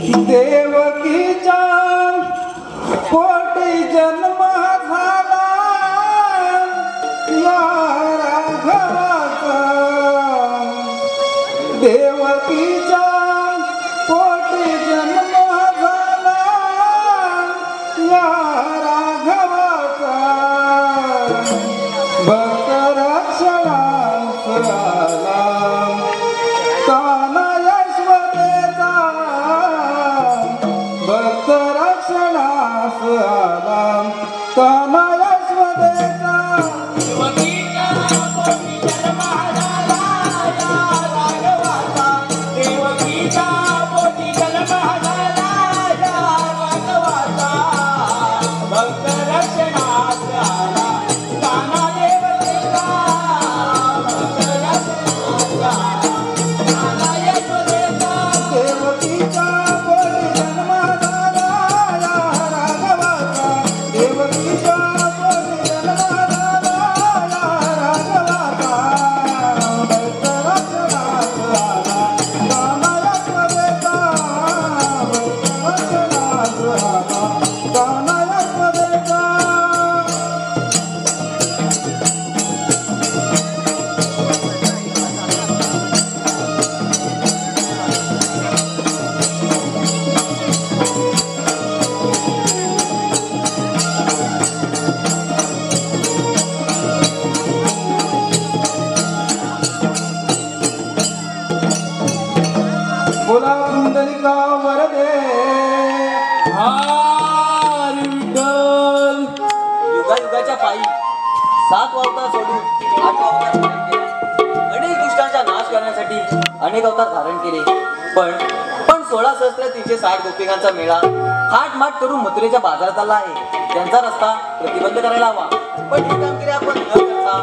देवकीचा कोटी जन्म झाला या राघवाचा देवकीचा कोटी जन्म झाला या राघवाचा भक्त रक्षणास आला काना यशवंतेचा भक्त रक्षणास आला काना यशवंतेचा बोला कुंडलिका वरदे हरी विठ्ठल. युगायुगाच्या पायी 7 अवतार सोडून 8 अवतार धारण केले. अनेक दुष्टांचा नाश करण्यासाठी अनेक अवतार धारण केले. पण 16,360 गोपिकांचा मेळा थाटमाट करून मथुरेच्या बाजारात आला आहे. त्यांचा रस्ता प्रतिबंध करायला हवा. पण ही कामगिरी आपण न करता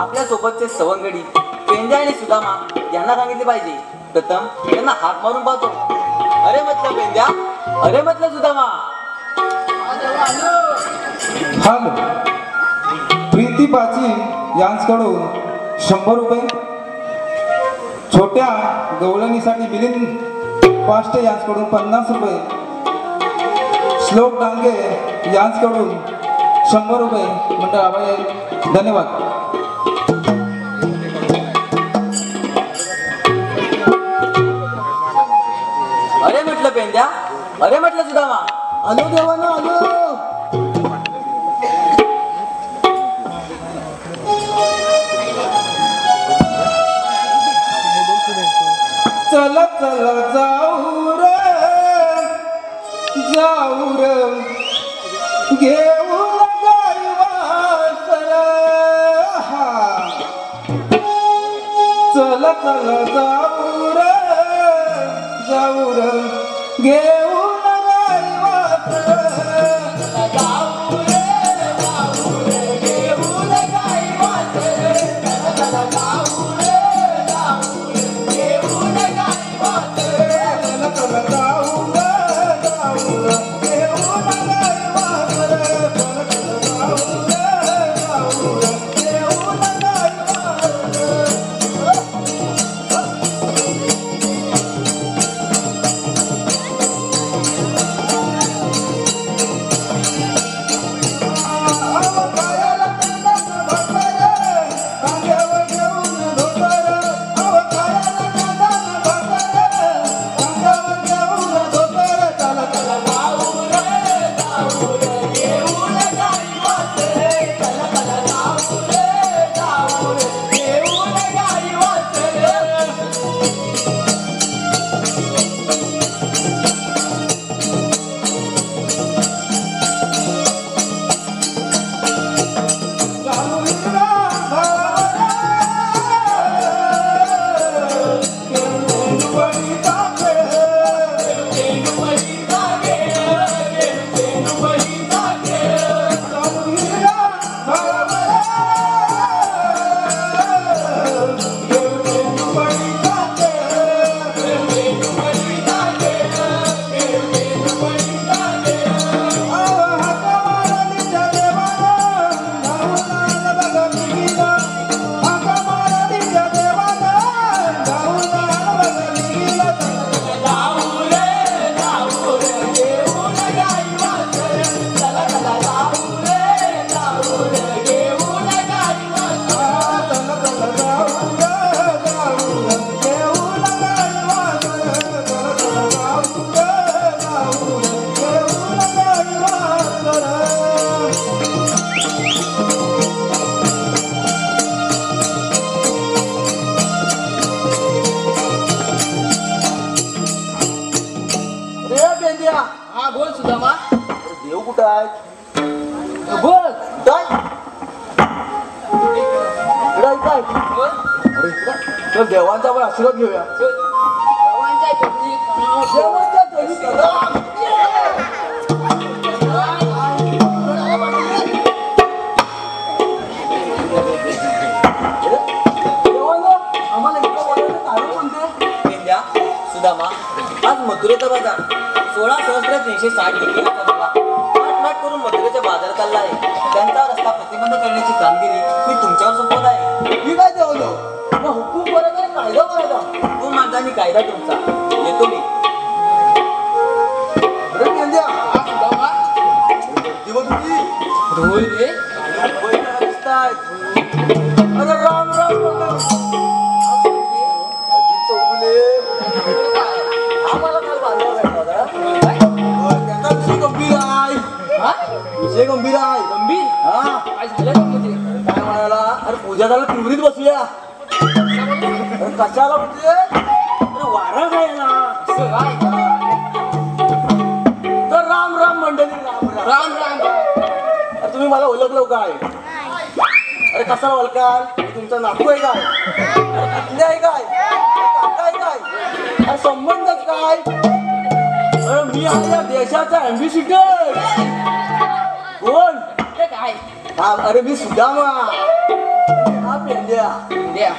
आपल्या सोबतचे सवंगडी पेंद्या आणि सुदामा यांना सांगितले पाहिजे. प्रथम त्यांना हाक मारून पाहतो. अरे म्हटलं पेंद्या, अरे म्हटलं सुदामा. हॅलो प्रीती पाची यांच्याकडून 100 रुपये. छोट्या गवळणीसाठी मिलिंद पाष्टे यांच्याकडून 50 रुपये. श्लोक डांगे यांच्याकडून 100 रुपये. मंडळ आभारी. धन्यवाद. अरे म्हटलं पेंद्या, अरे म्हटलं सुदामा. आलो देवानं आलो. चल चल जाऊ रे घेऊन गायवासर. चल चल जाऊ रे घेऊन गायवासर. पेंद्या हा बोल सुदामा. देव कुठं आहे बोल. काय इकडं काय बोल. अरे चल देवांचा आपण आशीर्वाद घेऊया देवांच्या चरणी देवांच्या चरणी सलाम. देवांनो, आम्हाला इतकं बोलायचं कारण कोणते पेंद्या सुदामा आज मथुरेचा बाजार 16,360 घेतलेला नाट करून मथुरेच्या बाजारात आला आहे. त्यांचा रस्ता प्रतिबंध करण्याची कामगिरी मी तुमच्यावर सोपवत आहे. मी काय देवलो मग हुकूम करायचा आणि कायदा करायचा तो माझा आणि कायदा तुमचा. येतो मी. अरे पेंद्या हा सुदामा. दिवस तुझी ढोल रे. अरे राम राम चौगुले आम्हाला काल बांधला त्याचा विषय गंभीर आहे हा विषय गंभीर आहे गंभीर. हा काय झालं का म्हणजे? काय म्हणाला अरे पूजा झाला तिवरीत बसूया अरे कशाला म्हणजे अरे वारा खायला असं काय? तर राम राम मंडळी राम राम राम राम. अरे तुम्ही मला ओळखलं काय अरे कशाला ओळखाल तुमचा नातू आहे काय कुठले आहे काय काका आहे काय अरे संबंधच काय अरे मी आहे या देशाचा अँबिसिडर कोण ते काय? हा अरे मी सुदामा हा पेंड्या द्या.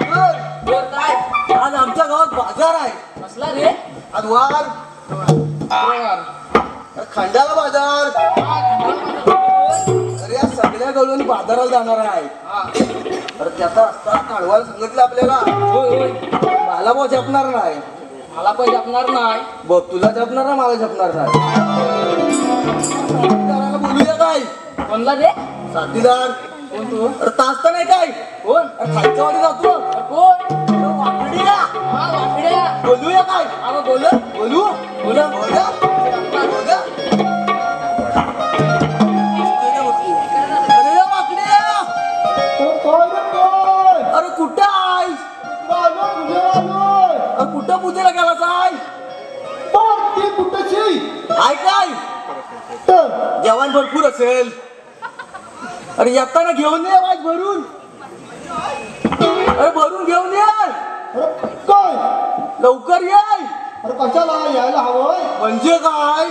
बर, बोल काय? आज आमच्या गावात बाजार आहे कसला रे? आज वार बरोबर. अरे खंडाला बाजार हा, बोल. अरे या सगळ्या गवळणी बाजाराला जाणार आहे हा. अरे त्याचा रस्ता काढवायला सांगितलं आपल्याला होय होय. मला बा जपणार नाही मला पण जपणार नाही. बघ तुला जपणार ना मला जपणार नाही साथीदाराला बोलूया काय कोणला रे? साथीदार कोण तू? अरे तास तर नाही काय कोण? अरे खालच्या वाडी जातो कोण? अरे वाकडीया. हा वाकड्या. बोलूया काय हा मग बोल. बोलू बोला. बोलूया बोलूया अरे या वाकड्या. अरे कुठं आहेस अरे कुठं पूजेला गेला काय आहे काय जेवण भरपूर असेल अरे येताना घेऊन ये वाज भरून अरे भरून घेऊन ये काय लवकर ये अरे कशाला यायला हवंय म्हणजे काय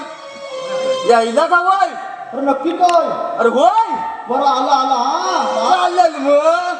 यायला हवंय अरे नक्की काय अरे होय बरं आला आला हा चालेल मग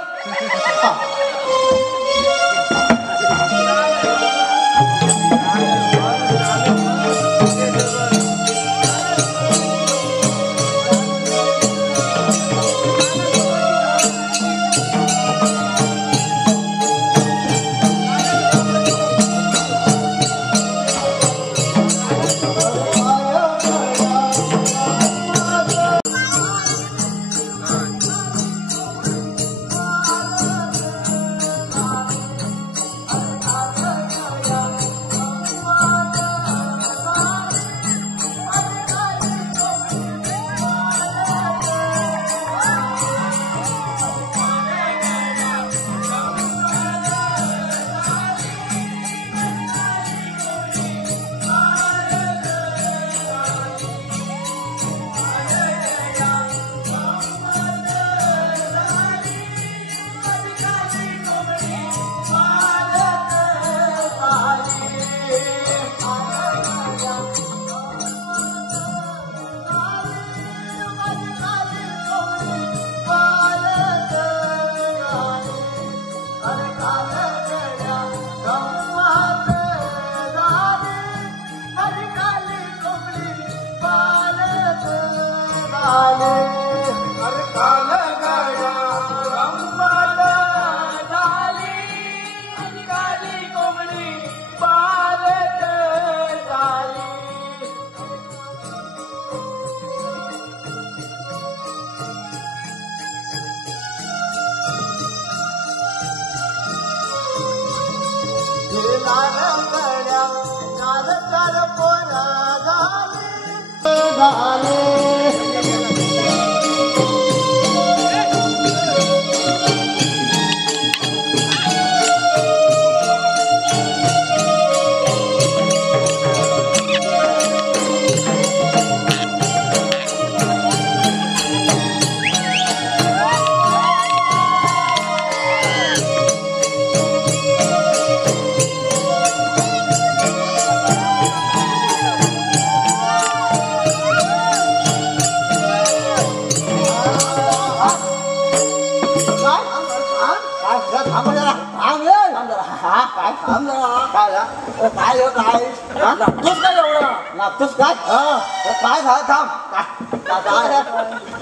काय झालं? काय रे, काय हा? लागतोस काय एवढा लागतोस काय अरे काय झालं थांब काय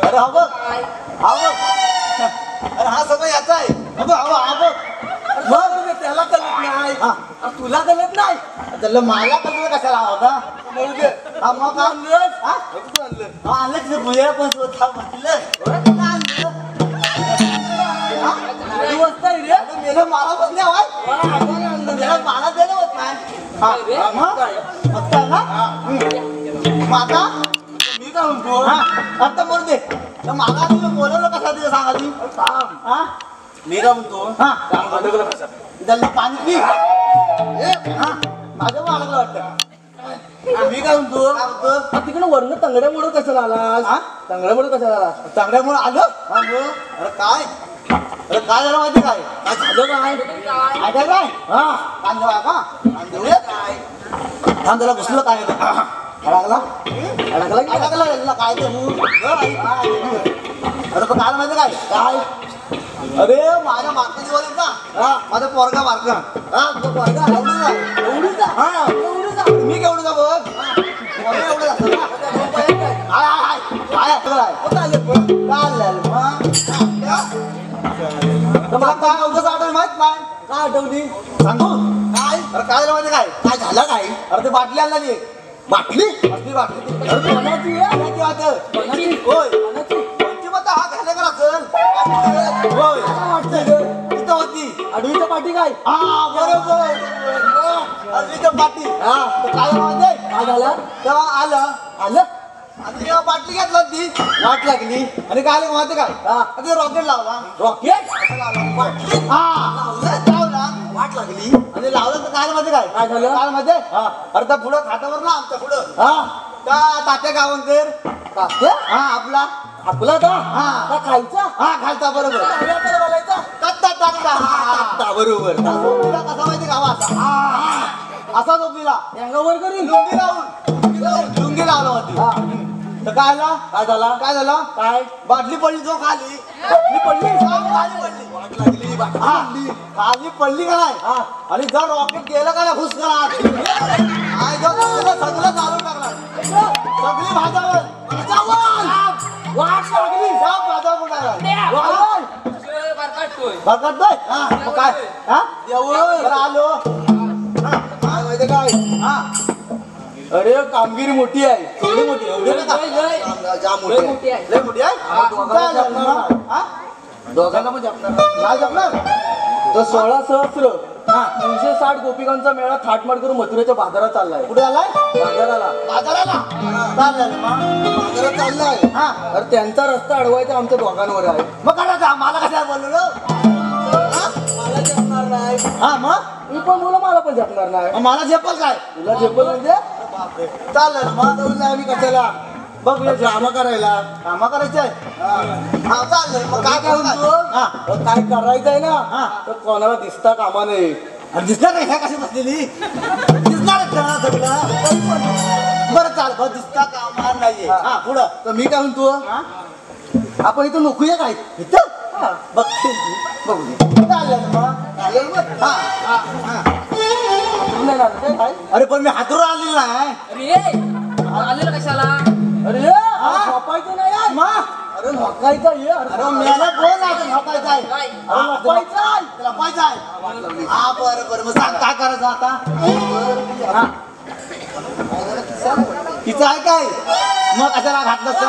अरे हा बघ अरे हा सगळं याचा आहे हा बघ मग त्याला कळत नाही हा. तुला कळत नाही त्याला मला कसं कशाला होता म्हणू दे हा मग तू आणलंस? हा? तू आणलं हा, आणलं तिथे भुया पण स्वतः बसलं किती वाजता आहे रे मेलं मला पण नाही हवाय वा, आपण आणलं त्याला मला दिलं होत नाही हा हा, मग काय? मस्त आहे ना मग आता मी काय म्हणतो हा आता बोल दे तर मला तुला बोलवलं कसा तिथे सांगा ती हा मी काय म्हणतो हा काम अडकलं कसं? त्याला पाणी पी हा माझं पण अडकलं वाटतं मी काय म्हणतो काय म्हणतो तिकडे वर्ण तंगड्यामुळे कशाला आलास हा? तंगड्यामुळे कशाला आलास चांगल्यामुळे आलं हा मग अरे काय झालं माहिती काय काय झालं काय ऐकाय काय हा कांदेवा का कांदेवळे थांब त्याला घुसलं काय अडकला अडकला की? अडकला त्याला काय ते अरे पण काय माहिती काय अरे माझ्या मागच्या दिवाळीत ना माझा पोरगा मारका हा तो पोरगा एवढीचा हा एवढीचा मी केवढीचा बघ पोरगा एवढं असतं ना हाय मला काय अवघड आठवण माहित नाही काय आठवली सांगू काय अरे काय झालं माहिती काय झालं काय अरे ते बाटली आणला नाही बाटली असली बाटली अरे तू कोणाची आहे? कोणाची वाटत कोणाची? होय कोणाची? कोणची मत हा घाले करा चल होय काय वाटतंय रे? तिथं होती आडवीच्या पाठी काय हा बरोबर अरवीच्या पाटी हा तर काय झालं माहिती काय झालं तेव्हा आलं आलं आणि तेव्हा बाटली घेतला ती वाट लागली आणि काय आलं माहिती काय हा. ते रॉकेट लावला रॉकेट बाटली हा लावला वाट लागली आणि लावलं तर काय माहिती काय काय झालं? काय माहिती हा. अर्धा पुढं खात्यावर ना आमच्या पुढं हा का तात्या गावंकर तात्या? हा आपला आपला का हा. का खायचा हा खालचा बरोबर आपल्याकडे बोलायचा तत्ता टाकता तात्ता, बरोबर झोपीला कसा माहिती का हा असा असा झोपीला अंगावर करील लुंगी लावला होती हा. तर काय आला काय झाला काय झालं काय बाटली पडली जो खाली मी पडली खाली पडली वाट लागली बाटली हा, पडली. खाली पडली का नाही हा. आणि जर रॉकेट गेलं का नाही फुसकरा सगळं चालू टाकला सगळी भाजावर वाट लागली सब भाजावर टाकला वाट. भरकटतोय हा मग काय हा बरं आलो हा काय माहिती काय हा अरे कामगिरी मोठी आहे एवढी मोठी एवढी नका जाम मोठी मोठी आहे. लय मोठी आहे काय झालं मग? हा? दोघांना पण जपणार काय जपणार तर 16 सहस्र हा 360 गोपिकांचा मेळा थाटमाट करून मथुरेच्या बाजारात चाललाय कुठे आलाय बाजाराला बाजाराला चाललं मग बाजारात चाललाय हा तर त्यांचा रस्ता अडवायचा आमच्या दोघांवर आहे मग करायचा मला कशाला बोलवलं मला जपणार नाही हा मग मी पण बोला मला पण जपणार नाही मग मला झेपल काय तुला झेपल म्हणजे चालेल मग जाऊन आम्ही कशाला बघ काम करायला कामा करायचंय हा चालेल मग काय काय म्हणतो हा काय करायचंय ना हा. तर कोणाला दिसता कामा नये अरे दिसणार नाही ह्या कशी बसलेली दिसणारच का सगळं तरी पण बरं चाल बरं दिसता कामा नाहीये हा पुढं तर मी काय म्हणतो हा आपण इथं नोकूया काय इथं बघ बघू दे चालेल मग चालेल मग हा हा हा नाही ना, काय काय अरे पण मी हातून आलेला नाही अरे आलेलं कशाला अरे झोपायचं नाही यार. मग अरे झोपायचं ये अरे मेला कोण आहे झोपायचा आहे काय? हा, झोपायचा आहे त्याला पाहिजे आहे हा बरं बरं मग सांग काय करायचं आता हा तिचं आहे काय मग कशाला घातलं तर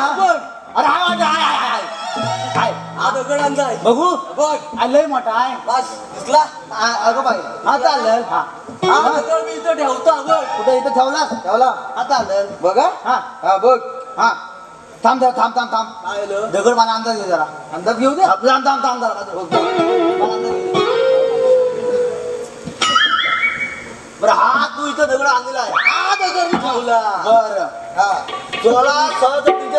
अरे हाय वाटतं हाय हाय हाय हाय हा दगड आणलाय बघू बघ लय मोठा आहे बस दिसला अगं बाई हा चालेल हा हा दगड मी इथं ठेवतो अगं कुठे इथं ठेवलास ठेवला हा चालेल बघा हा हा बघ हा थांब जरा, थांब थांब थांब काय आलं? दगड मला अंदाज दे जरा अंदाज घेऊ दे आपला थांब थांब जरा मला अंदाज दे. बरं हा तू इथं दगड आणलेला आहे हा दगड मी ठेवला बरं हा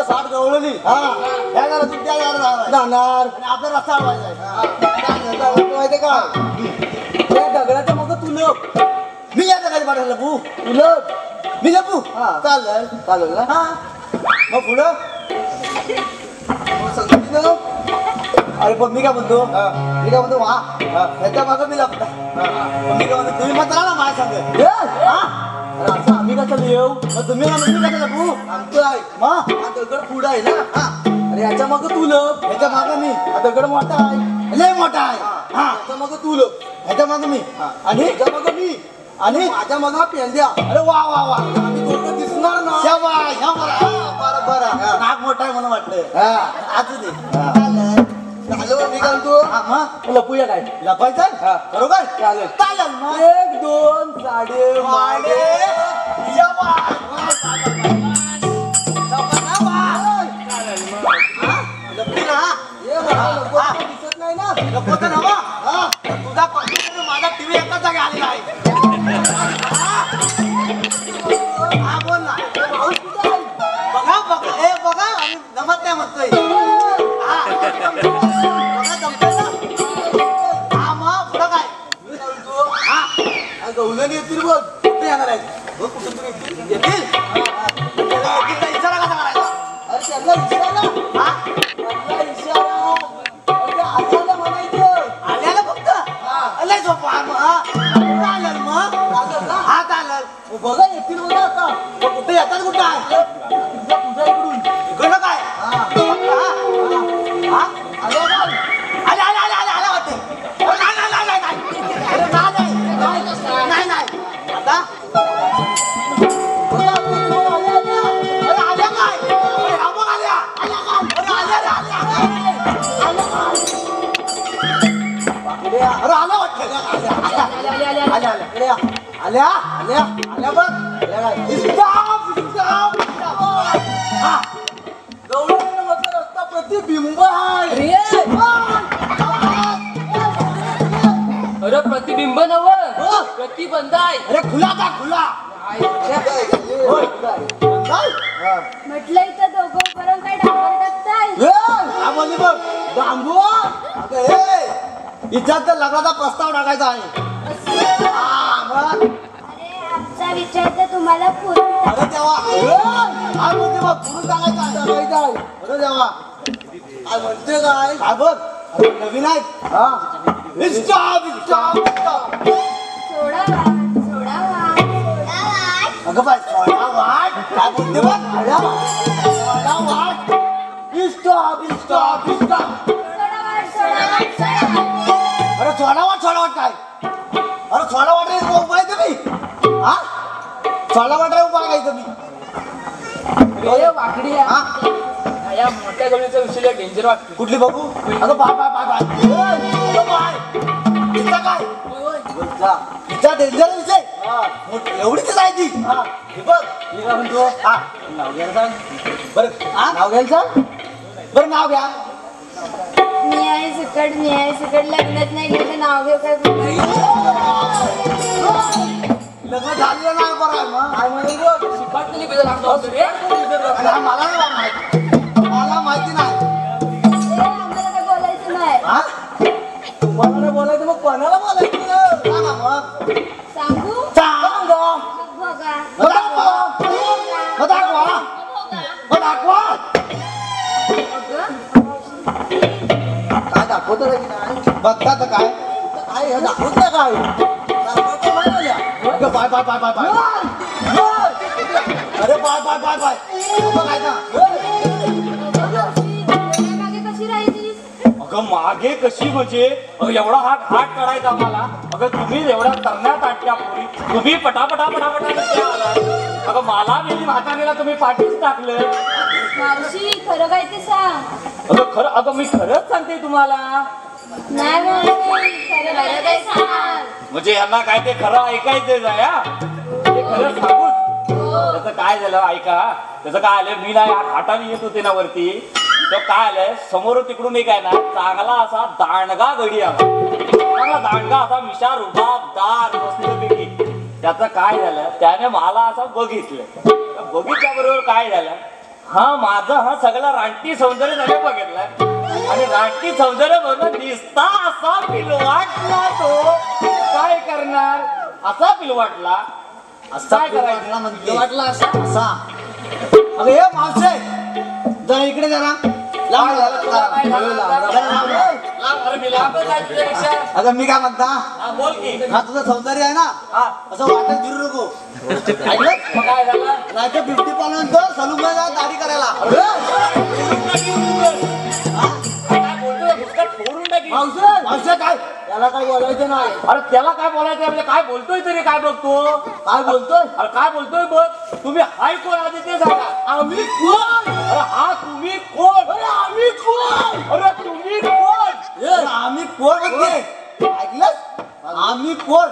16 गवळली हा ह्या जरा तू त्या जरा जाणार जाणार आणि आपला रस्ता अडवायचा आहे हा. चालेल, माहिती काय त्या दगडाच्या मग तुला मी या दगडी पाठवलं लपू तुला मी लपू हा. चालेल चालेल ना हा मग पुढं संगतीनं अरे पण मी काय म्हणतो वा ह्याच्या मागं मी लागता मी काय म्हणतो तुम्ही मत ना माझ्या सांग अरे असं आम्ही कसं येऊ मग तुम्ही कसं लागू आमचं आहे मग हा दगड पुढं आहे ना अरे ह्याच्या मागं तू लप ह्याच्या मागं मी हा दगड मोठा आहे लय मोठा आहे हा ह्याच्या मागं तू लप ह्याच्या मागं मी आणि ह्याच्या मागं मी आणि माझ्या मागं पेंद्या अरे वा वा वा आम्ही दोघं दिसणार ना बरं बरं नाक मोठा आहे म्हणून वाटलं असू दे झालं मी काय तू मग लपूया काय लपायचं बरोबर चालेल चालेल मग 1 2 साडे माडे दिसत नाही ना लपवत ना तुझा माझा टीव्ही एकाच जागी आलेला आहे हा बोल ना बघा बघा हे बघा आम्ही जमत नाही म्हणतोय बघा जमतंय ना हा मग पुढं काय गवलन येतील बघ कुठे येणार आहेत बघ कुठं तरी येतील इशारा कसा करायचा अरे त्यांना इशारा आल्याला म्हणायचं आल्याला फक्त लय झोप आलं मग हा चालेल बघा येतील बघा आता कुठे येतात कुठं आहे तुझ्या इकडून इकडं काय आले वाटते नाही आता अरे आल्या वाटतं आल्या बघ रस्ता प्रतिबिंब आहे अरे प्रतिबिंब नव्हतं प्रतिबंध आहे. अरे खुला का खुला म्हटलं इथं दोघं करून काय डांबर टाकताय बघ डांबू इच्छात तर लग्नाचा प्रस्ताव टाकायचा आहे अरे आमचा विचार तर तुम्हाला पुरून अरे तेव्हा काय म्हणते बघ पुरून टाकायचा आहे बरं तेव्हा काय म्हणते काय बघ नवीन आहेत सोडा वाट अगं बाय सोडा वाट काय बोलते बघ सोडा वाट अरे सोडा वाट काय अरे सोडा वाट उभा आहे तुम्ही हा सोडा वाट उभा काय तुम्ही वाकडी या मोठ्या गवळीचा विषय डेंजर वाटतो. कुठली बघू अगं बाय काय तिचा डेंजर विषय एवढीच आहे ती हे बघ मी काय म्हणतो नाव घ्यायला सांग बरं नाव घ्यायला सांग बरं नाव घ्या मी आहे सुकट लग्नात नाही गेलं नाव घेऊ काय लग्न झालेलं नाही बरं आहे मग काय म्हणून शिपाटणी बिजर लागतो रे. मला माहिती नाही आम्हाला काय बोलायचं नाही तुम्हाला नाही बोलायचं मग कोणाला बोलायचं सांगा मग सांगू दाखवा काय दाखवत बघता तर काय काय दाखवत ना काय बाय अरे बाय काय ना मागे कशी राहिलीस अगं मागे कशी म्हणजे एवढा हात काढायचा आम्हाला अगं तुम्ही एवढ्या तरण्यात आटल्या पोरी तुम्ही पटापटा कसे आला अगं मला मेली म्हातारीला तुम्ही पाठीच टाकलं मावशी खरं काय ते सांग अगं मी खरंच सांगते तुम्हाला नाही मावशी खरं काय सांग म्हणजे यांना काय ते खरं ऐकायचं आहे ते खरं सांगूच त्याचं काय झालं ऐका त्याचं काय आलं मी नाही हाताने येत होते ना वरती तो काय आलंय समोर तिकडून एक आहे ना चांगला असा दांडगा गडी आला चांगला दांडगा असा मिशा रुबाबदार मस्तपैकी त्याचं काय झालं त्याने मला असं बघितलं बघितल्याबरोबर काय झालं हा सगळं रानटी सौंदर्य त्याने बघितलं आणि रानटी सौंदर्य बघून दिसता असा पिलवाटला तो काय करणार असा पिलवाटला काय करायचं वाटला असा अगं हे मावशे जरा इकडे जरा काय झालं? तुला काय झालं? लांब, अरे मी लांबच आहे तुझ्यापेक्षा. आता मी काय म्हणता हा, बोल की. हा तुझं सौंदर्य आहे ना हा, असं वाटत फिरू नको ऐकलं मग काय झालं? नाही तर 50 पाल्यानंतर सलून मध्ये जा दाढी करायला काय बोलतोय? मुस्काट फोडून टाकी. मावशी काय त्याला काय बोलायचं नाही अरे त्याला काय बोलायचं म्हणजे काय बोलतोय तरी काय बघतो? काय बोलतोय अरे काय बोलतोय बघ. तुम्ही हाय कोण आधी ते सांगा. आम्ही कोण? अरे हा तुम्ही कोण? अरे आम्ही कोण? अरे तुम्ही कोण? आम्ही कोण म्हणते ऐकलं आम्ही कोण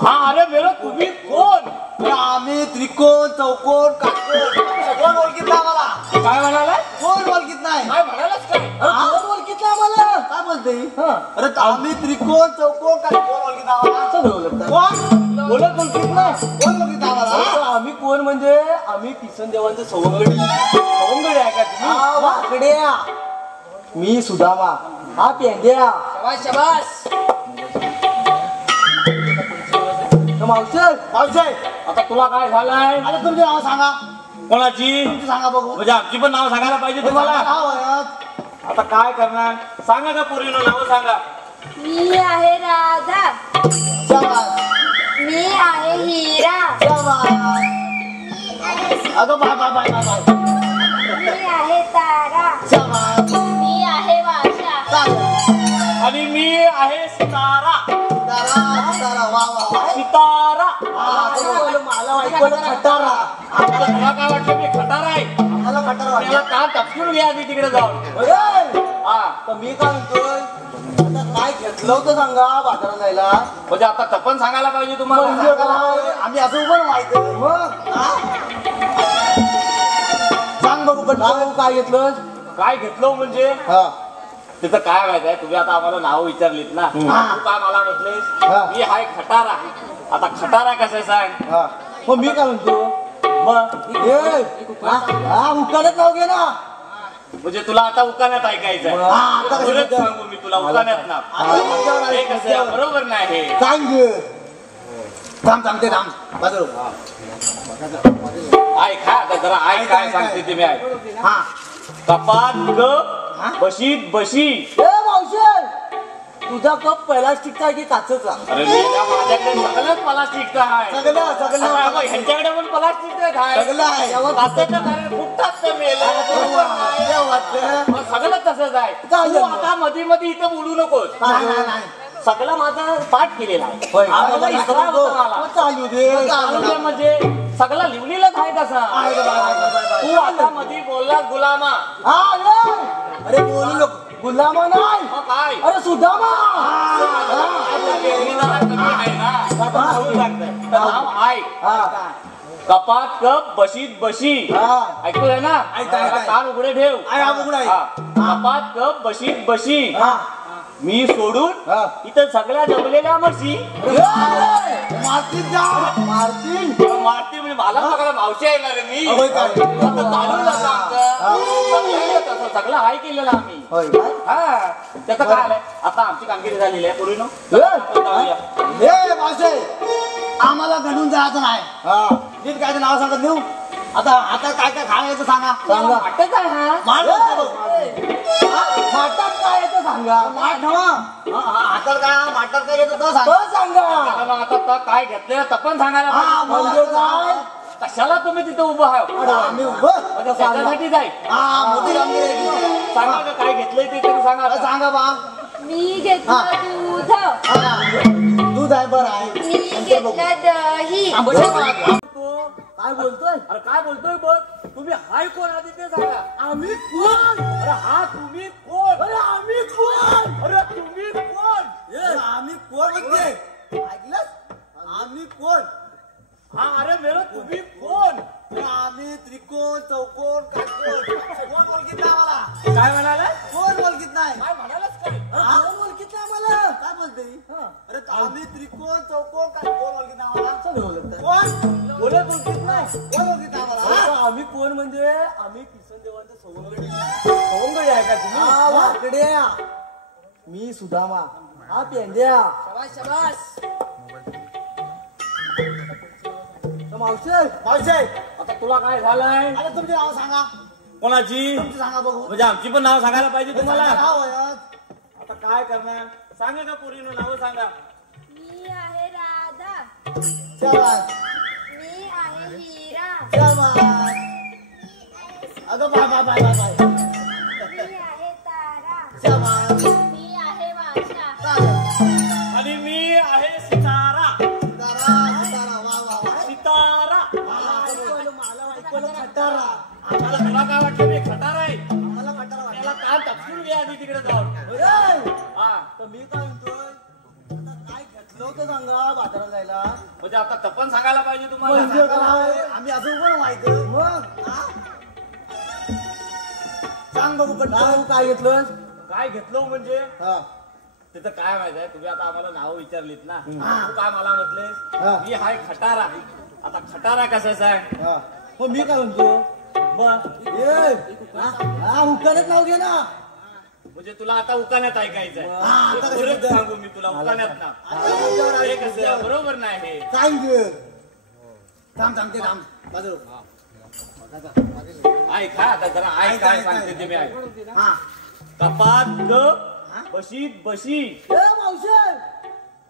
हा, अरे मेरे तुम्ही कोण? आम्ही त्रिकोण चौकोन काटकोन कोण ओळखीत नाही आम्हाला काय म्हणाला? कोण ओळखीत नाही काय म्हणालाच काय? कोण ओळखीत नाही आम्हाला काय बोलते अरे आम्ही त्रिकोण चौकोन काटकोन ओळखीत आम्हाला कोण बोलत बोलतीत ना कोण ओळखीत आम्हाला आम्ही कोण म्हणजे आम्ही किसन देवांचं सवंगडी सवंगडी आहे का तुम्ही? वाकड्या मी सुदामा हा पेंड्या शाबास शाबास. मावशर मावशी आता तुला काय झालंय? आता तुमचे नाव सांगा कोणाची? तुमची सांगा बघू म्हणजे आमची पण नाव सांगायला पाहिजे तुम्हाला. नाव आहे आता काय करणार? सांगा का पूर्वीनो नाव सांगा. मी आहे राधा. शाबास मी आहे हिरा. शाबास अगं bye bye bye bye bye मी आहे तारा. शाबास मी आहे वाशा. चालेल आणि मी आहे सितारा. तारा वा वा वा सितारा. मला ऐकवलं खटारा आता तुला काय वाटलं मी खटारा आहे? मला खटारा त्याला वाटलं का टपकून घ्या आधी तिकडे जाऊन. हा, तर मी काय म्हणतोय आता काय घेतलं होतं सांगा बाजारात जायला म्हणजे आता तपन सांगायला पाहिजे तुम्हाला. म्हणजे काय? आम्ही असं उभं व्हायचं मग सांग बघू पण काय घेतलं काय घेतलं म्हणजे हा तिथं काय माहित आहे, तुम्ही आता आम्हाला नाव विचारलीत ना, तू काय मला हा. म्हटलेस मी हाय खटारा. आता खटारा कसं सांग. हा मग मी काय म्हणतो मग हा उकाडत नाव घे ना म्हणजे तुला आता उकाण्यात ऐकायचं आहे. हा, आता कसं परत म्हणतो? सांगू मी तुला उकाण्यात नाव. आता मज्जावर आली, हे कसं आहे, मज्जावर. बरोबर नाही हे. सांग थांब थांब ते थांब बाजू ऐक हा, आता जरा ऐक काय सांगते ते मी ऐक. हा कपात ग बशीत बशी. ए मावशर तुझा कप प्लास्टिकचा आहे की काचेचा? अरे मेल्या, माझ्याकडे सगळंच प्लास्टिकचं आहे. सगळं सगळं आता बघ, ह्यांच्याकडे पण प्लास्टिकचं आहे. सगळं आहे काचेचं कारण फुटतात ते मेलं. बरोबर नाही. मग सगळं तसंच आहे. चालेल तू मग. आता मध्ये मध्ये इथं बोलू नकोस. नाही नाही नाही सगळा माझा पाठ केलेला आहे. आम्हाला इसरा होता मला. चालू दे चालू दे म्हणजे सगळं लिवलेलंच आहे तसा. तू आता मध्ये बोललास गुलामा. अरे बोलू नको गुलामा नाही मग काय? अरे सुदामा पेरणी जरा कमी आहे ना. आता म्हणून सांगतोय. तर नाव ऐक. कपात कप बशीत बशी. ऐकतोय ना? जरा कान उघडे ठेव. हा, उघडं आहे. हा. कपात कप बशीत बशी. मी सोडून हा. इथं सगळ्या जमलेल्या म्हशी. मारतील जा मारतील मारती म्हणजे मला सगळं मावशी येणार आहे मी. होय काय? आता चालू झालं आमचं. सगळं तसं सगळं हाय केलेलं आम्ही. होय काय हा, त्याचं काय आलंय आता आमची कामगिरी झालेली आहे पूर्वी जाऊया. हे मावशे आम्हाला घडून जायचं नाही नीट काय ते नाव सांगत देऊ आता आता काय काय खायचं सांगा सांगा. वाटत आहे हा माटात काय येतं सांगा माठ हातात काय माटात काय येतं तो सांगा आता मग आता काय घेतलं तपन सांगायला हा, पाहिजे. म्हणजे काय? कशाला तुम्ही तिथे उभं आहात? आम्ही उभं म्हणजे त्याच्यासाठी जाईल. हा मोठी कामगिरी आहे की. सांगा का काय घेतलंय ते तरी सांगा आता. सांगा बा मी घेतलं दूध. दूध आहे बरं आहे मी घेतलं दही. काय बोलतोय? अरे काय बोलतोय बघ. तुम्ही हाय कोण आधी ते सांगा. आम्ही कोण? अरे हा तुम्ही कोण? अरे आम्ही कोण? अरे तुम्ही कोण? आम्ही कोण म्हणते ऐकलं आम्ही कोण हा, अरे मेरे तुम्ही कोण? आम्ही त्रिकोण चौकोन काटकोन कोण ओळखीत नाही आम्हाला काय म्हणाला? कोण ओळखीत नाही काय म्हणालाच काय? कोण ओळखीत नाही आम्हाला काय बोलते अरे आम्ही त्रिकोण चौकोन काटकोन ओळखीत नाही आम्हाला कोण बोलत बोलतीत ना कोण ओळखीत नाही आम्हाला आम्ही कोण म्हणजे आम्ही किसन देवांचं सवंगडी सवंगडी आहे का तुम्ही? वाकड्या मी सुदामा हा पेंड्या शाबास शाबास. मावशर मावशे आता तुला काय झालंय? आता तुमचे नाव सांगा कोणाची? सांगा बघू. म्हणजे आमची पण नाव सांगायला पाहिजे तुम्हाला. नाव वयात. आता काय करणार? सांगा का पोरीनं नाव सांगा. मी आहे राधा. शाबास. मी आहे हिरा. शाबास. अगं bye bye bye bye bye. मी आहे तारा. शाबास. मी आहे वाशा. चालेल. आणि मी आहे सितारा. सितारा सितारा वा वा वा. सितारा. मला ऐकवलं खटारा. आम्हाला तुला काय वाटतं मी खटार आहे? मला खटारा वाटलं. त्याला कान तपसून घ्या आधी तिकडे जाऊन. ए! हा तर मी काय म्हणतोय आता काय घेतलं होतं सांगा बाजारात जायला. म्हणजे आता तपन सांगायला पाहिजे म्हणजे तुम्हाला. काय आम्ही अजून पण माहिती मग हा? सांग बघू पण काय घेतलं. काय घेतलं म्हणजे हा तिथं काय माहित आहे, तुम्ही आता आम्हाला नाव विचारलीत ना, हा. तू काय मला हा. म्हटले मी हाय खटारा. आता खटारा कशाचा आहे? हा मग मी काय म्हणतो मग हा उकानच नाव घे ना. म्हणजे तुला आता उकाण्यात ऐकायचं हा, आहे. आता हे खरंच कसं? सांगू मी तुला उकाण्यात ना. आता हे कसं बरोबर नाही हे. सांग थांब थांब ते थांब बाजूला. ऐक हा आता जरा ऐक काय सांगते ते मी ऐक. हा कपात ग बशीत बशी. ए मावशे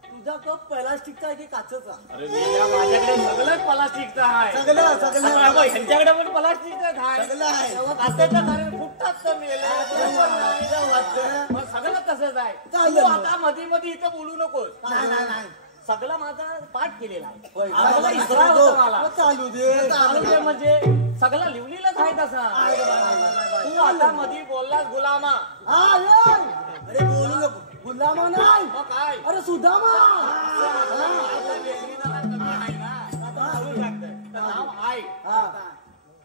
तुझा कप प्लास्टिकचा आहे की काचेचा. अरे मेल्या, माझ्याकडे सगळंच प्लास्टिकचं आहे. सगळं आता सगळं बघ, ह्यांच्याकडे पण प्लास्टिकच आहे. सगळं आहे. काचेच्या कारण फुटतात तर मेले. बरोबर नाही. काय वाटतं? मग सगळं तसंच आहे. चालेल तू मग. आता मध्ये मध्ये इथं बोलू नकोस. नाही नाही नाही सगळं माझा पाठ केलेला आहे. होय. आम्हाला इसरा होता मला. मग चालू दे चालू दे म्हणजे सगळं लिवलेलंच आहे तसा. तू आता मध्ये बोललास गुलामा. हा ये. अरे बोलू नको गुलामा नाही. मग काय अरे सुदामा. आता वेगळी जरा कमी आहे ना. आता बोलू लागतंय. तर नाव ऐक. हा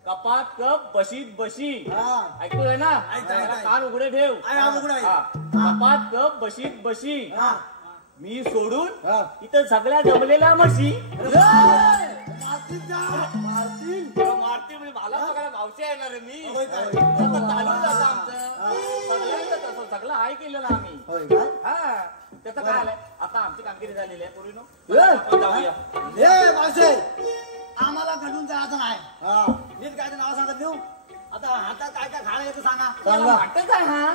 कपात कप बशीत बशी. हा ऐकतोय ना? ऐकतोय. जरा कान उघडे ठेव. आहे, हा उघडा आहे. हा. कपात कप बशीत बशी. हा मी सोडून हा. इथं सगळ्या जमलेल्या म्हशी. मारतील जा. मारतील. मारती म्हणजे मला सगळ्या मावशी येणार आहे मी. होय काय? आता चालू झालं आमचं. सगळ्यांचं तसं सगळं आहे केलेलं आम्ही. होय काय? हा त्याचं काय आलंय आता आमची कामगिरी झालेली आहे पोरीनो. ए! आपण जाऊया. ए मावशे आम्हाला घडून जायचं नाही. हा नीट काय ते नाव सांगत देऊ. आता हातात काय काय खाणं येतं सांगा. मला वाटत आहे हा.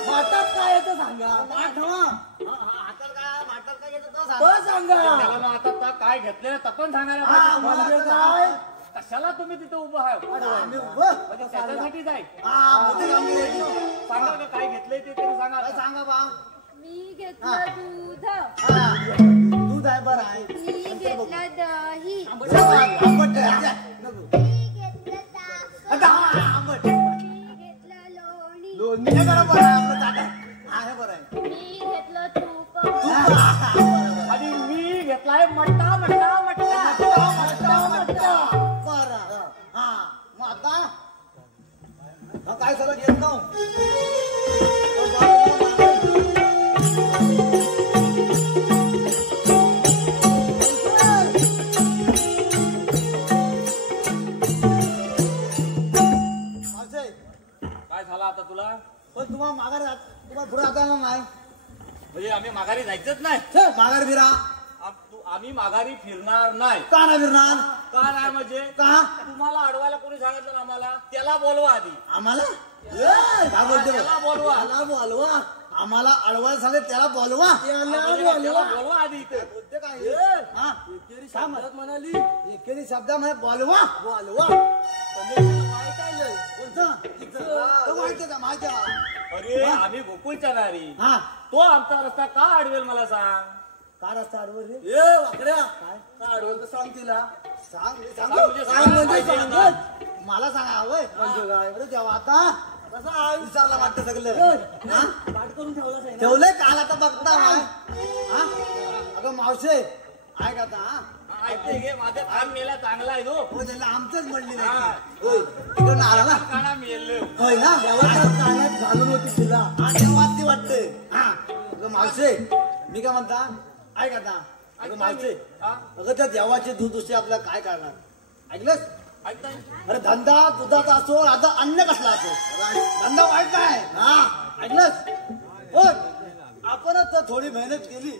माटात काय येतं सांगा. माठ हातात काय माटात काय येतं तो सांगा. त्याला मग आता काय घेतलं तपन सांगायला हा, पाहिजे. म्हणजे काय? कशाला तुम्ही तिथे उभं आहे? आम्ही उभं. म्हणजे त्याच्यासाठी जाय. हा, मोठी कामगिरी आहे. सांगा का काय घेतलंय ते तरी सांगा काय आता. सांगा बा. मी घेतलं दूध. हा, दूध आहे बरं आहे. मी घेतलं दही. आंबट आहे. नको. मी घेतलं ताक. आता आंबट. मी घेतलं लोणी. लोणी हे बरं बरं आहे. आपलं ताट आहे. हा हे बरं आहे. मी घेतलं तूप. बरं आणि मी घेतलाय मट्टा मट्टा मट्टा. बरं हा मग आता मग काय सगळं घेत ना. काय झालं आता तुला? पण तुम्हाला माघारी तुम्हाला पुढे आता येणार नाही. म्हणजे आम्ही माघारी जायचंच नाही. माघारी फिरा. आम्ही माघारी फिरणार नाही. का नाही फिरणार. का नाही म्हणजे का तुम्हाला अडवायला कोणी सांगितलं ना आम्हाला? त्याला बोलवा आधी. आम्हाला काय बोलते त्याला बोलवा. त्याला बोलवा. आम्हाला अडवायला सांगत त्याला बोलवा. त्याला बोलवा आधी इथं. बोलते काय हा एकेरी शब्दात म्हणाली. एकेरी शब्दामध्ये बोलवा बोलवा. माहिती का माहिती आहे. अरे आम्ही गोकुळच्या नारी. हा तो आमचा रस्ता का अडवेल मला सांग. का रस्ता अडवल रे. ए वाकड्या काय का अडवल तर सांग तिला. सांग म्हणजे सांग म्हणजे पाहिजे सांग. आता. मला सांगा वय म्हणजे काय. अरे देवा आता कसा विचारला वाटतं सगळं. पाठ करून ठेवलंय काल आता बघता हा. अगं मावशे ऐक आता हा. ऐकते घे माझं काम मेला चांगला आहे तो. हो त्याला आमचंच म्हणली हा. नाही. होय तिकडं आला ना. काना मेलं. होय ना कानात घालून होती तिला. तेव्हा ती वाटते. हा अगं मावशे मी काय म्हणता ऐक आता. अगं मावशे हा? अगं त्या देवाचे दूध दुसरे आपल्याला काय करणार. ऐकलंस. ऐकताय? अरे धंदा दुधाचा असो आता अन्य कसला असो धंदा वाईट काय. हा ऐकलंस. हो आपणच तर थोडी मेहनत केली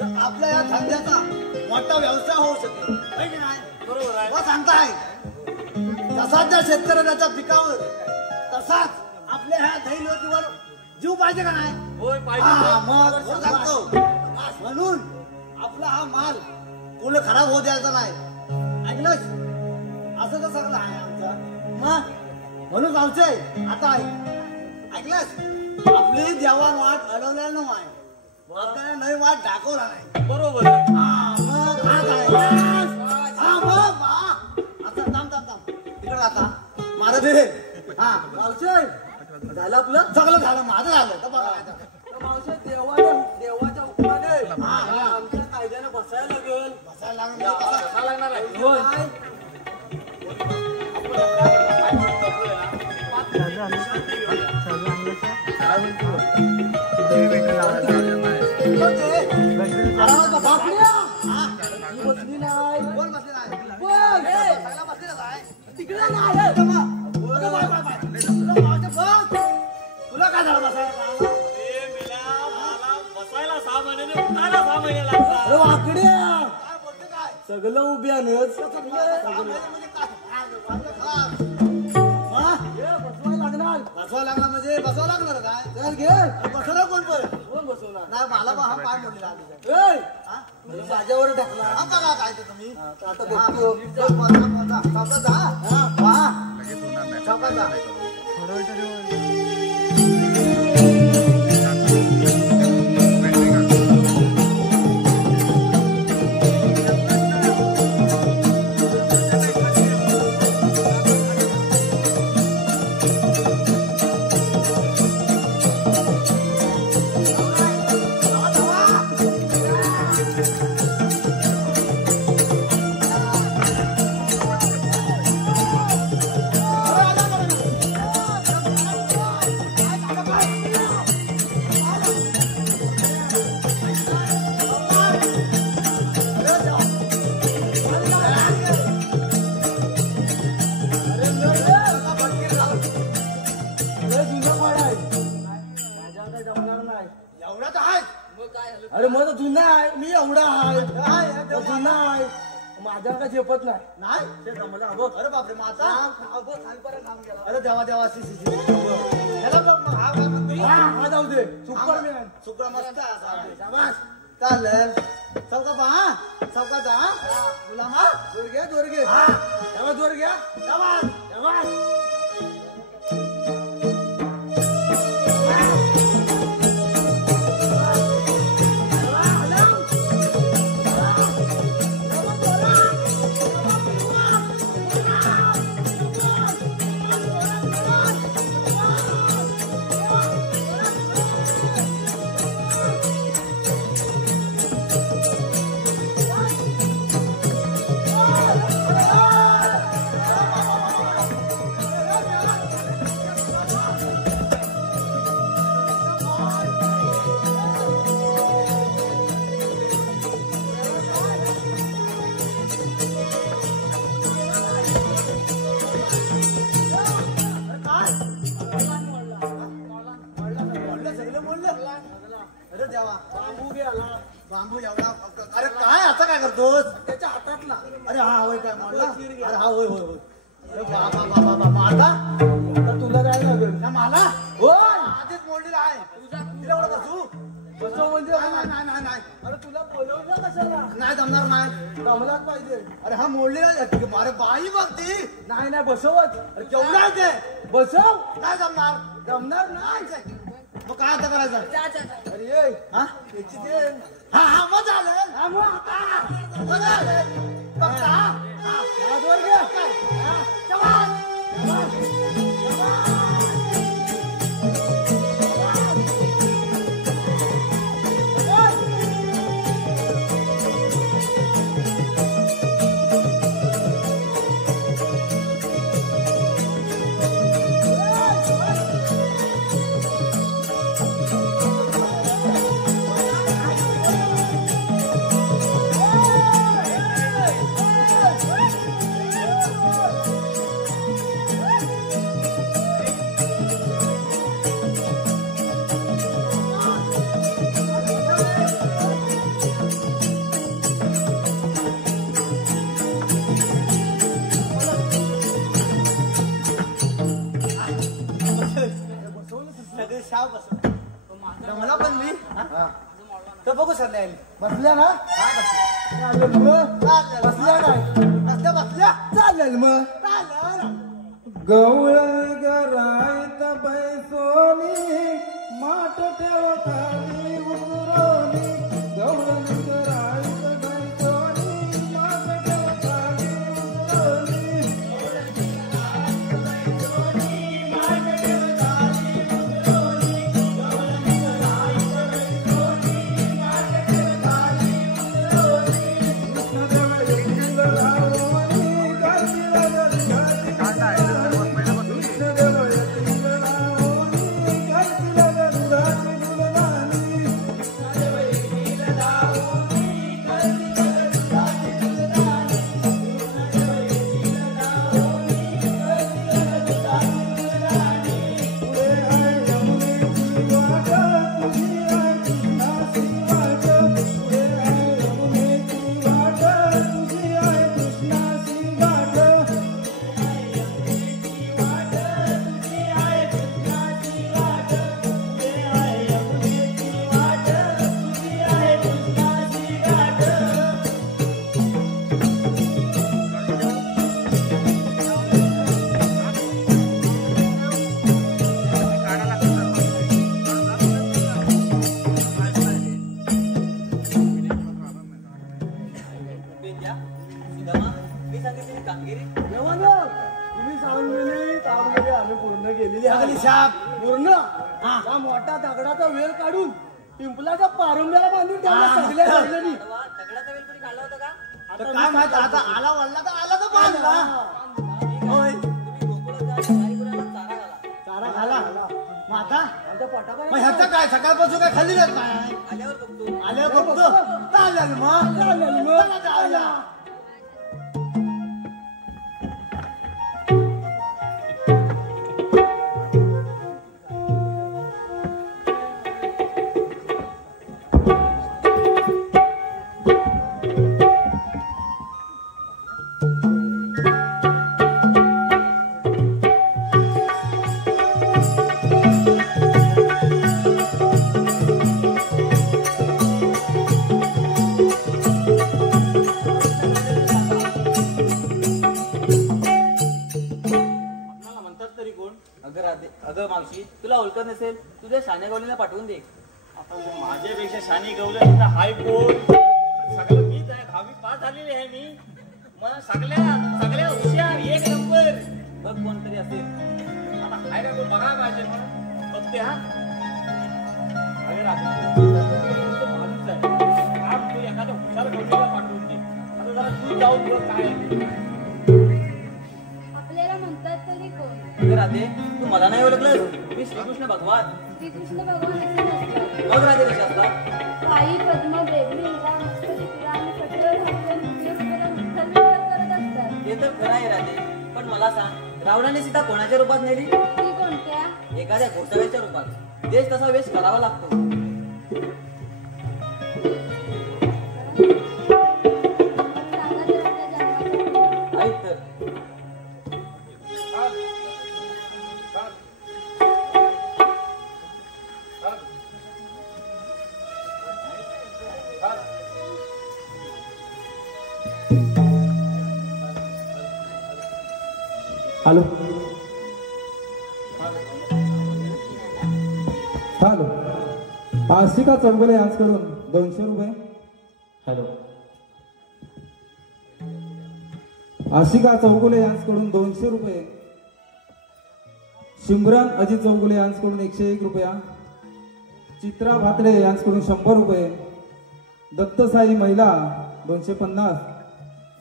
तर आपल्या या धंद्याचा मोठा व्यवसाय होऊ शकेल. है की नाही. बरोबर आहे. हो सांगताय जसा त्या शेतकऱ्याला त्याच्या पिकावर तसाच आपल्या ह्या दैलवतीवर जीव पाहिजे का नाही? होय हा, मग सांगतो म्हणून आपला हा माल तुला खराब होऊ द्यायचा नाही. ऐकलंच? असं तर सगळं आहे आमचं. मग म्हणून जाऊचे आता ऐकलंच? आपली देवान वाट अडवलेला नाही आहे. आपल्याला नवी वाट दाखवला नाही. बरोबर आहे. हा, मग हा काय? हा, मग आता थांब तिकडे आता मारा दे. हा जाऊचे झालं आपलं सगळं झालं माझं झालं तर बघा मावशी देवाच्या हुकमाने आमच्या कायद्याने बसायला लागेल. बसायला लागणार लागणार आहे. बसली नाही कोण बसले नाही? बसायला बसलेलं आहे. तिकडे नाही तुला काय झालं बसायला? बसायला 6 महिन्याने उठायला 6 महिने लागतात. अरे वाकड्या काय बोलते काय? सगळं उभ्यानच बसवा लागला म्हणजे बसवा लागणार काय? चल घे बसवणार कोण पण? कोण बसवणार नाही मला हा पाय मोडलेला. माझ्यावर टाकला हा बघा काय ते तुम्ही आता बघतो एवढा तर आहे. अरे मग जुना आहे मी एवढा आहे जुना आहे माझ्या का झेपत नाही नाही ते जमलं. अरे बापरे माझा अरे देवा देवा ह्याला बघ मग हा काय म्हणतोय? हा जाऊ दे सुपरमॅन शुक्र मस्त आहे असा. शाबास. चालेल चौका पहा चौका जा गुलाम हा जोर घ्या जोर घे हा तेव्हा जोर घ्या शाबास शाबास. अरे देवा बांबू घ्याला बांबू एवढा अरे काय आता काय करतोस? त्याच्या हातातला अरे हा होय काय म्हणला? अरे हा होय होय होय. अरे बाबा बाबा बाबा आता आता तुला काय लागेल ना मला होय आधीच मोडलेला आहे. तिला एवढं बसू कसं म्हणजे नाही नाही नाही नाही अरे तुला बोलवलं कशाला नाही जमणार नाही. जमलाच पाहिजे अरे हा मोडलेला आहे. अरे बाई बघती नाही नाही बसवत अरे केवढा आहे ते? बसव नाही जमणार. जमणार नाही मग काय आता करायचं? अरे ये हा त्याची दे हा हा मग झालं. हा मग मग झालं. फक्त हा हा जोर घ्या हा शाबास. तर बघू सध्या बसल्या ना हा बसल्या चालेल मग चालेल. बसल्या काय बसल्या बसल्या चालेल मग चालेल. गवळ गरायत बैसोनी माट ठेवताली उतरोनी गवळ गरायत बैसोनी माट ठेवताली उतरोनी तुम्ही सांगलेली कामगिरी आम्ही पूर्ण केलेली आहे. सगळी शाप पूर्ण हा मोठा दगडाचा वेळ काढून पिंपलाच्या पारुंब्याला बांधून ठेवला सगळ्या राहिलेली. दगडाचा वेल कोणी काढला होता का? तर काय माहित आता आला वळला तर आला तर बांधला होय तुम्ही गोकुळाचा गाईगुराला चारा घाला. चारा घाला मग आता आमच्या पोटाबाहेर मग ह्याचं काय सकाळपासून काय खाल्ली नाही काय आल्यावर बघतो. आल्यावर बघतो चालेल मग चला जाऊया. अगं मावशी तुला ओळखत नसेल तुझ्या शाण्या गवलीला पाठवून दे. आता माझ्यापेक्षा शानी गवलं हाय कोण सगळं मीच आहे. 10वी पास झालेली आहे मी. मला सगळ्या हुशार एक नंबर. बघ कोणतरी असेल. आता हाय का कोण बघा पाहिजे मला बघते हा. अरे रात्री माणूस आहे काम तू एखाद्या हुशार गवलीला पाठवून दे. आता जरा तू जाऊन बघ काय आहे. आपल्याला म्हणतात तरी कोण? अगं राधे तू मला नाही ओळखलं. मी श्रीकृष्ण भगवान. श्रीकृष्ण भगवान असे नसतात. मग राधे कशी असतात? साई पद्म बेबी हिरा मस्तकी तुरा आणि कठोर हास्य नृत्य करून विठ्ठल करत असतात. ते तर खरं आहे राधे. पण मला सांग रावणाने सीता कोणाच्या रूपात नेली? ती कोणत्या? एखाद्या घोडदळाच्या रूपात. देश तसा वेश करावा लागतो. सांगा तर आपल्या जन्माबद्दल. ऐक तर हॅलो हॅलो आशिका चौगुले यांच्याकडून 200 रुपये. हॅलो आशिका चौगुले यांच्याकडून 200 रुपये. शिमरन अजित चौगुले यांच्याकडून 101 रुपया. चित्रा भातडे यांच्याकडून 100 रुपये. दत्तसाई महिला 250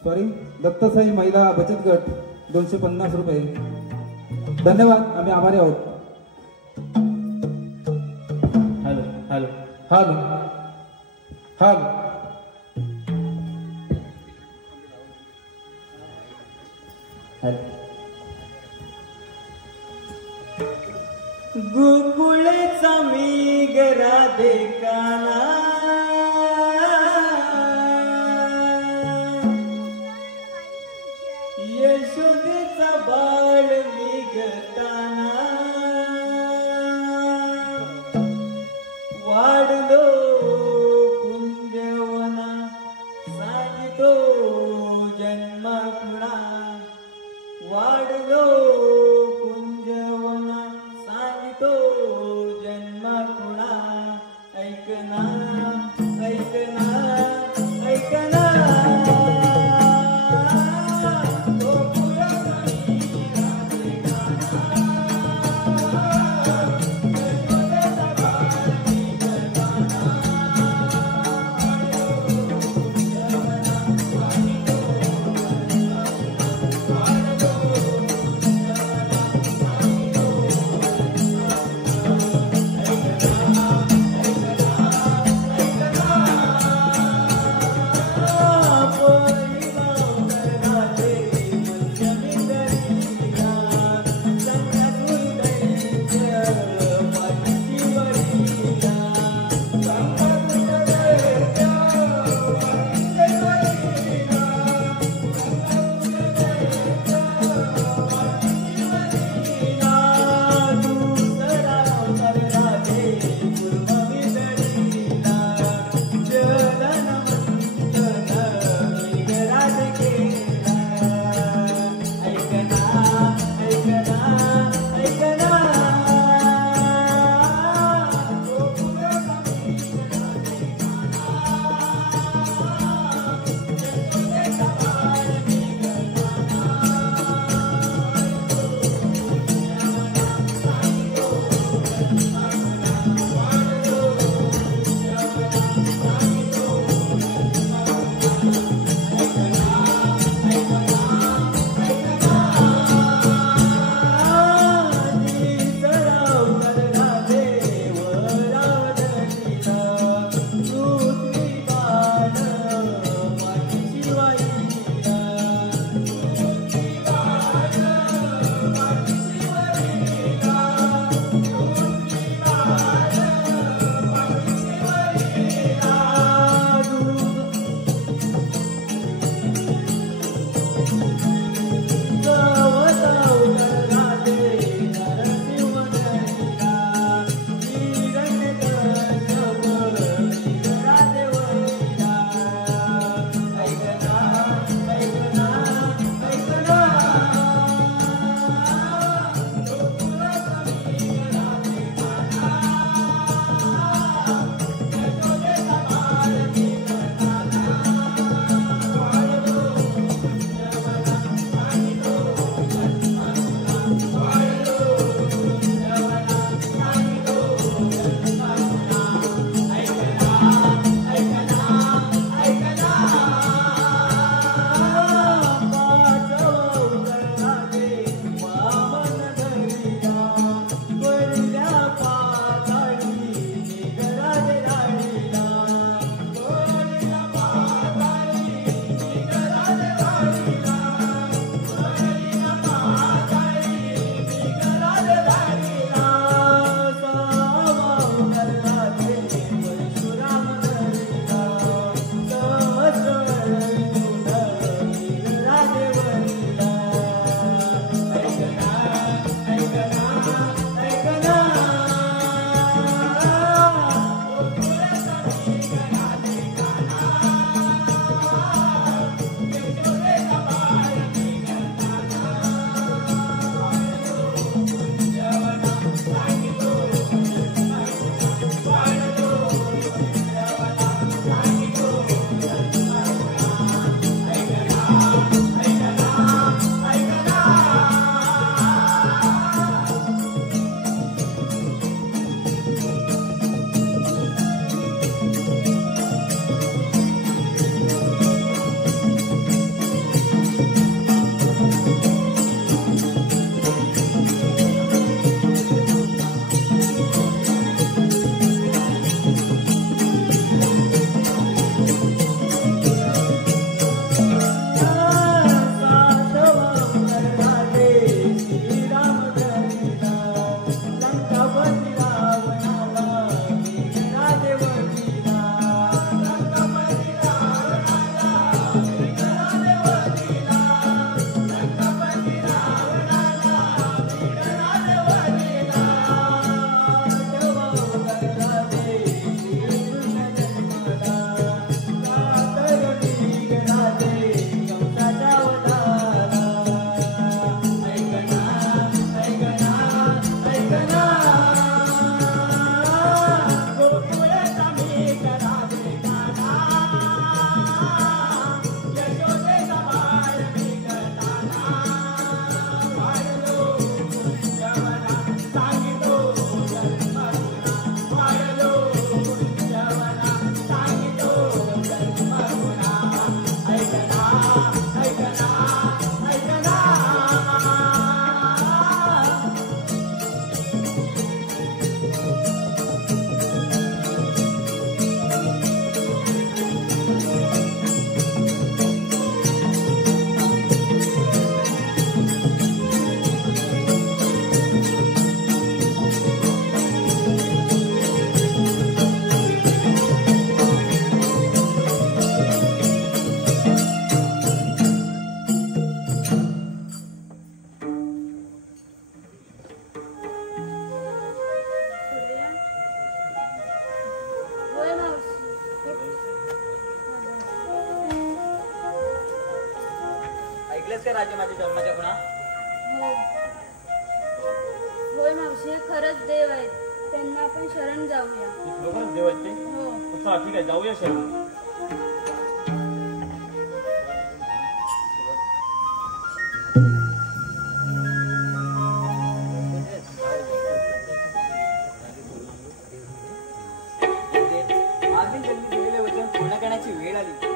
सॉरी दत्तसाई महिला बचत गट 250 रुपये. धन्यवाद आम्ही आभारी आहोत. हॅलो हॅलो हॅलो हॅलो गोकुळचा मी गरा देकाना यशोदेचा बाळ मी गताना वाढलो राजे माझ्या जन्माच्या गुणा? हो. होय मावशी, हे खरंच देव आहेत. त्यांना आपण शरण जाऊया. बरोबरच देव आहेत ते. हो. चला ठीक आहे, जाऊया शरण. आधी त्यांनी दिलेले वचन पूर्ण करण्याची वेळ आली.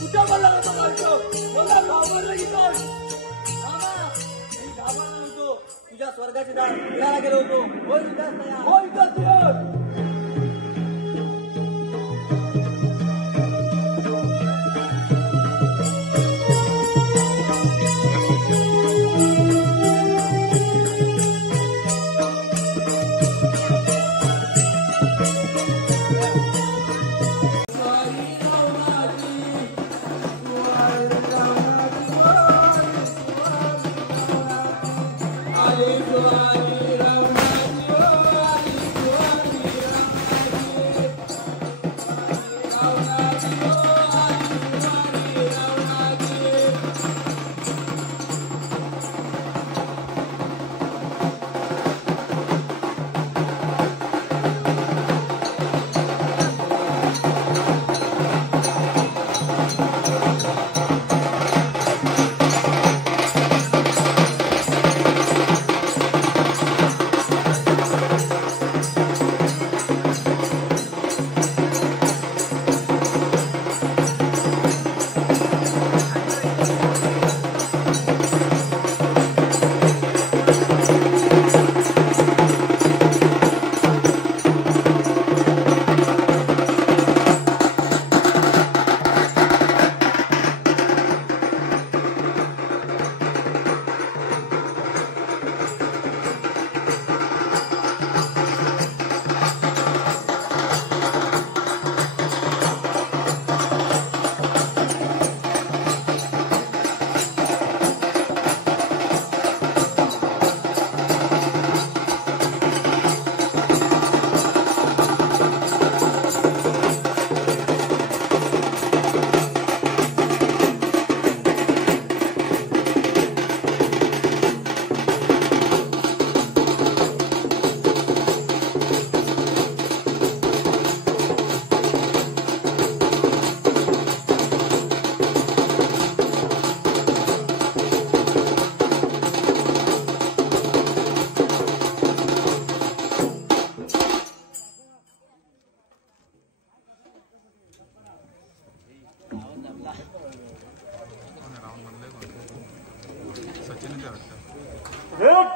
कुठं मला होतो मारतो मला घाबरलं की काय मामा, मी घाबरलो नव्हतो. तुझ्या स्वर्गाचे दार उघडायला गेलो होतो. होय विकास तयार. होय विकास तयार.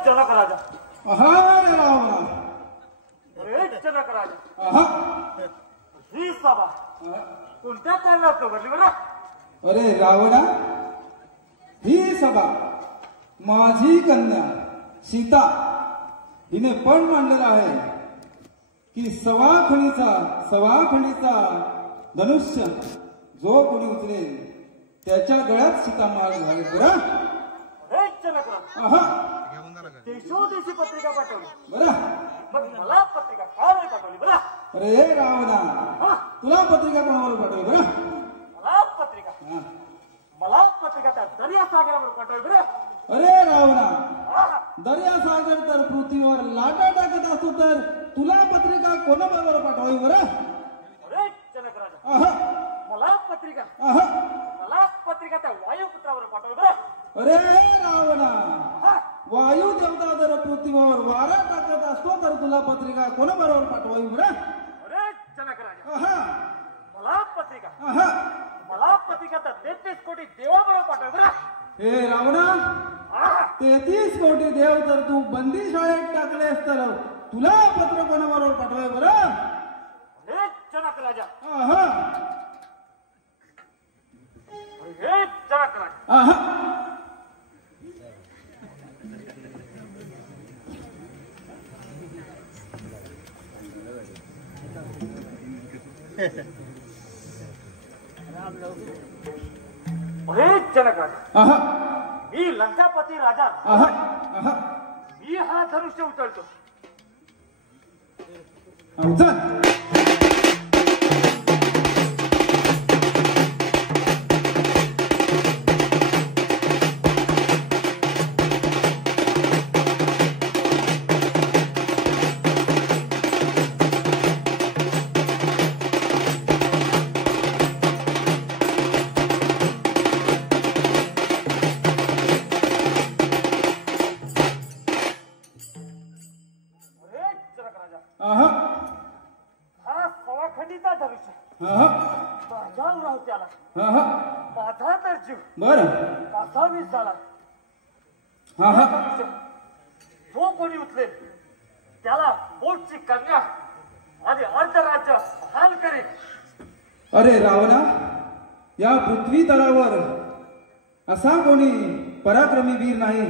जनक राजा अरे रावणा अरे जनक राजा आहा ही सभा कोणत्या कारणात उघडली बरं? अरे रावणा ही सभा माझी कन्या सीता हिने पण मांडलेला आहे की सवाखणीचा धनुष्य जो कोणी उचलेल त्याच्या गळ्यात सीता माळ घालेल बरं. अरे जनक राजा आहा देशोदेशी पत्रिका पाठवली बरं. मग मला पत्रिका का नाही पाठवली बरं? अरे रावणा तुला पत्रिका कोणावर पाठवली बरं? मला पत्रिका त्या दर्या सागरावर पाठवली बरं. अरे रावणा दर्या सागर तर पृथ्वीवर लाटा टाकत असतो तर तुला पत्रिका कोणाबरोबर पाठवावी बरं? अरे जनक राजा आहा मला पत्रिका त्या वायुपुत्रावर पाठवली बरं. अरे रावणा वायू देवता जर पृथ्वीवर वारा टाकत असतो तर तुला पत्रिका कोणाबरोबर पाठवावी बरं? अरे जनक राजा आहा मला पत्रिका त्या 33 कोटी देवाबरोबर पाठवली बरं. हे रावणा 33 कोटी देव जर तू बंदी शाळेत टाकलेस तर तुला पत्र कोणाबरोबर पाठवाय बरं? अरे जनक राजा आहा अरे जनक राजा आहा अरे जनक राजा आहा मी लंकापती राजा आहा आहा मी हा धनुष्य उचलतो. चल जातीचा धनुष्य हा माझ्यावर राहू त्याला हा हा माझा तर जीव बर कसा वीस झाला हा हा धनुष्य जो कोणी उचलेल त्याला बोटची कन्या आणि अर्धराज्य हाल करेल. अरे रावणा, या पृथ्वी तलावर असा कोणी पराक्रमी वीर नाही.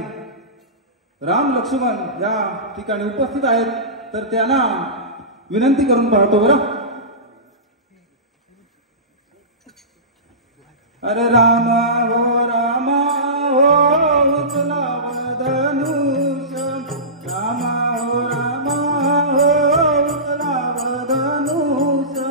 राम लक्ष्मण या ठिकाणी उपस्थित आहेत, तर त्यांना विनंती करून पाहतो बरं. अरे रामा हो उचला धनुष्य, रामा हो उचला धनुष्य.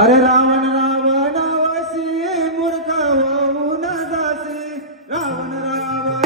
अरे रावण रावणावशी मूर्ख होऊन जासी, रावण रावण